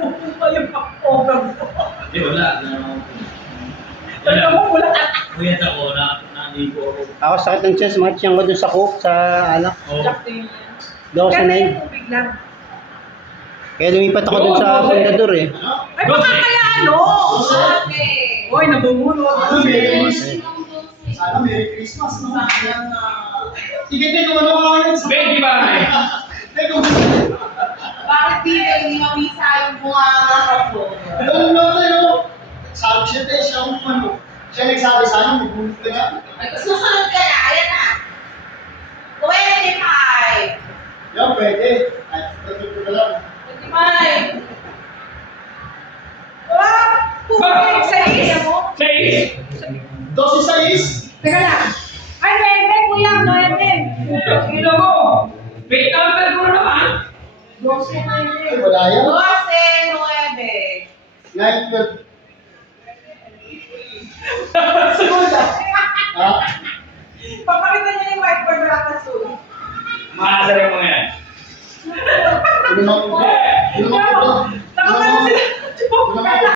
namumula yung program ko. Hindi, wala. Wala mo, wala ka. Kuyat ako, naligo ako. Ako sakit ng chest, mga tiyang ko dun sa cook, sa ano, Oo. Jack Taylor. doon sa Kaya nine. yung tubig lang. Kaya lumipat ako dun sa Fundador eh. Ay, baka kaya ano? Hoy, namumulot. Sana Merry Christmas, no? Sige, teko, ano nga yun? Baby ba? Bakit di kayo hindi mabisa yung bunganga ko? Ano na tayo? Sabi siya tayo, siya ang ano. Siya nagsabi sa akin, magbunot ka na. Ay, susunod ka na, ayan na. 25. Yan, pwede. Ay, tatlo ko lang. 25. Ah, tubig, sais. Say! 12-6. Teka lang. Ay, Bebe, kuya, Bebe. Kilo mo! Wait number ko naman! 12 na yun Ay, eh. wala yan. 12, 9. 9-12. Suda. Ha? Papakita niya yung whiteboard wala pa suda. Maasa rin mga yan. Ano